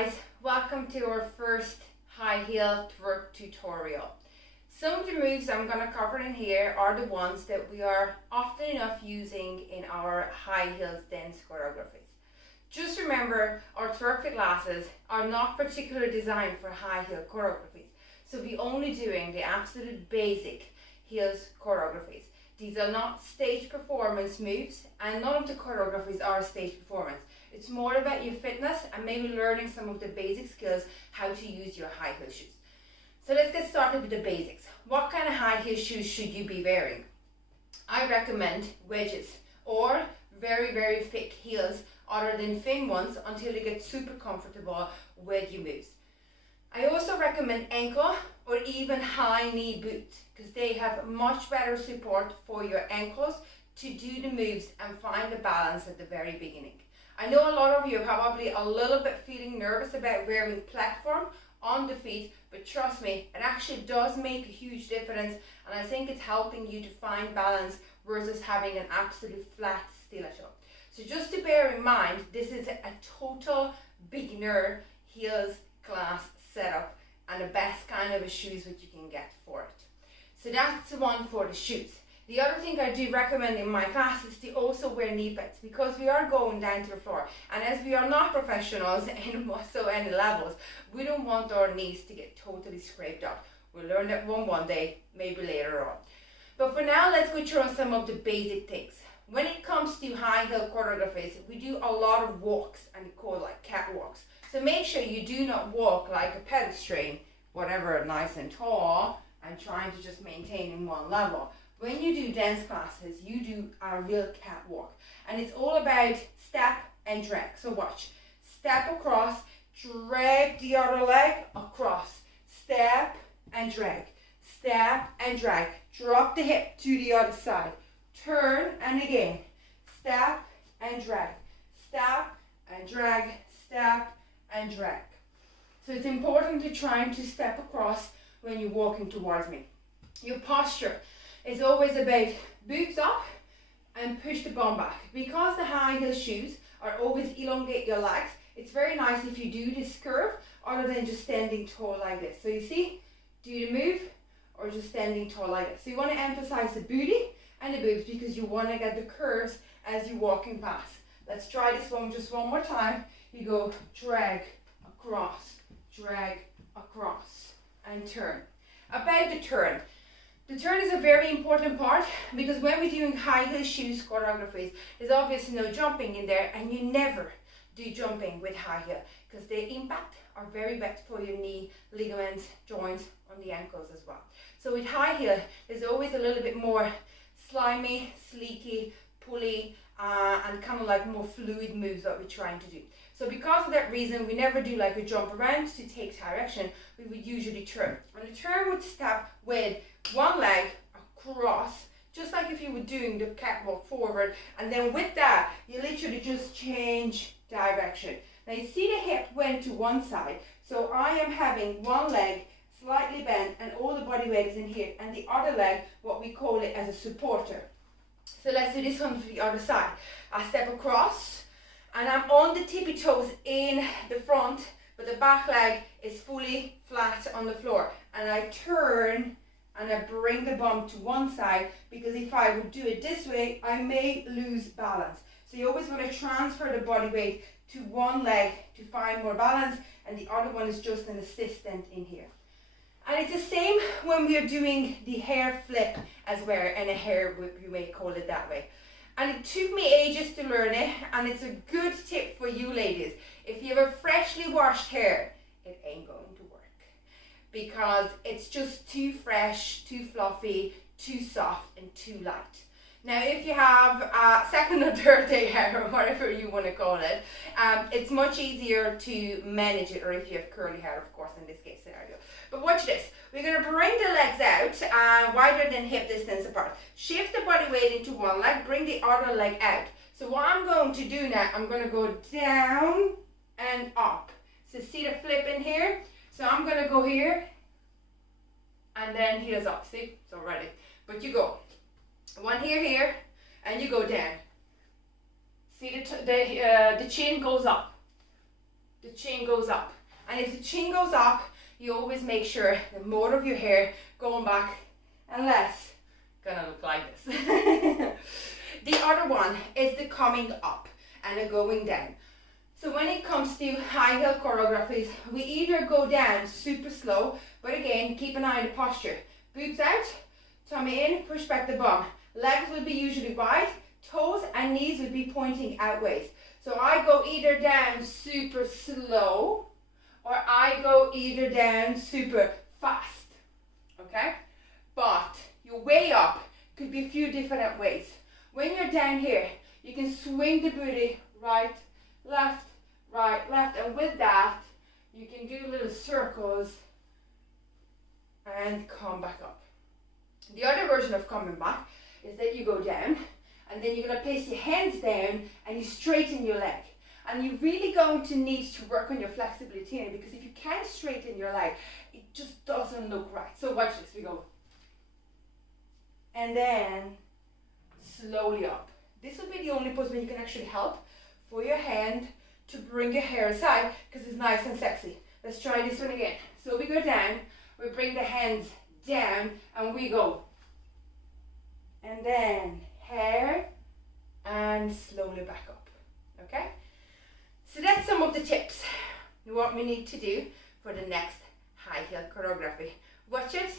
guys, welcome to our first high heel twerk tutorial. Some of the moves I'm going to cover in here are the ones that we are often enough using in our high heels dance choreographies. Just remember, our twerk fit classes are not particularly designed for high heel choreographies, so we're only doing the absolute basic heels choreographies. These are not stage performance moves, and none of the choreographies are stage performance. It's more about your fitness and maybe learning some of the basic skills how to use your high heel shoes. So let's get started with the basics. What kind of high heel shoes should you be wearing? I recommend wedges or very thick heels other than thin ones until you get super comfortable with your moves. I also recommend ankle or even high knee boots because they have much better support for your ankles to do the moves and find the balance at the very beginning. I know a lot of you are probably a little bit feeling nervous about wearing platform on the feet, but trust me, it actually does make a huge difference, and I think it's helping you to find balance versus having an absolute flat stiletto. So just to bear in mind, this is a total beginner heels class setup and the best kind of shoes that you can get for it. So that's the one for the shoes. The other thing I do recommend in my class is to also wear knee pads because we are going down to the floor, and as we are not professionals in so any levels, we don't want our knees to get totally scraped up. We'll learn that one day, maybe later on. But for now, let's go through some of the basic things. When it comes to high heel choreographies, we do a lot of walks and called like catwalks. So make sure you do not walk like a pedestrian, whatever, nice and tall, and trying to just maintain in one level. When you do dance classes, you do a real catwalk, and it's all about step and drag. So watch, step across, drag the other leg across, step and drag, drop the hip to the other side, turn and again, step and drag, step and drag, step and drag. So it's important to try to step across when you're walking towards me. Your posture is always about boobs up and push the bum back. Because the high heel shoes are always elongate your legs, it's very nice if you do this curve other than just standing tall like this. So you see, do the move or just standing tall like this. So you want to emphasize the booty and the boobs because you want to get the curves as you're walking past. Let's try this one just one more time. You go drag across, and turn. About the turn. The turn is a very important part because when we're doing high heel shoes choreographies, there's obviously no jumping in there, and you never do jumping with high heel because the impact are very bad for your knee, ligaments, joints on the ankles as well. So with high heel, there's always a little bit more slimy, sleeky, pulley, and kind of like more fluid moves that we're trying to do. So because of that reason, we never do like a jump around to take direction. We would usually turn. And the turn would step with one leg across, just like if you were doing the catwalk forward, and then with that, you literally just change direction. Now you see the hip went to one side, so I am having one leg slightly bent and all the body weight is in here, and the other leg, what we call it as a supporter. So let's do this one for the other side. I step across, and I'm on the tippy toes in the front, but the back leg is fully flat on the floor. And I turn and I bring the bum to one side because if I would do it this way, I may lose balance. So you always want to transfer the body weight to one leg to find more balance, and the other one is just an assistant in here. And it's the same when we are doing the hair flip as well, and a hair whip, you may call it that way. And it took me ages to learn it, and it's a good tip for you ladies. If you have a freshly washed hair, it ain't going to work because it's just too fresh, too fluffy, too soft, and too light. Now, if you have second or third day hair, or whatever you want to call it, it's much easier to manage it, or if you have curly hair, of course, in this case scenario. But watch this. We're going to bring the legs out wider than hip distance apart. Shift the body weight into one leg, bring the other leg out. So what I'm going to do now, I'm going to go down and up. So see the flip in here? So I'm going to go here and then heels up. See? It's already. But you go. One here, and you go down. See the chin goes up. the chin goes up. And if the chin goes up, you always make sure the more of your hair going back and less gonna look like this. The other one is the coming up and the going down. So when it comes to high heel choreographies, we either go down super slow, but again, keep an eye on the posture. Boobs out, tummy in, push back the bum. Legs will be usually wide, toes and knees will be pointing outwards. So I go either down super slow, or I go either down super fast, okay? But your way up could be a few different ways. When you're down here, you can swing the booty right, left, and with that, you can do little circles and come back up. The other version of coming back is that you go down, and then you're going to place your hands down and you straighten your leg. And you're really going to need to work on your flexibility in it, because if you can't straighten your leg, it just doesn't look right. So watch this, we go. And then slowly up. This will be the only pose where you can actually help for your hand to bring your hair aside, because it's nice and sexy. Let's try this one again. So we go down, we bring the hands down, and we go. And then hair, and slowly back up, okay? So that's some of the tips what we need to do for the next high heel choreography. Watch it,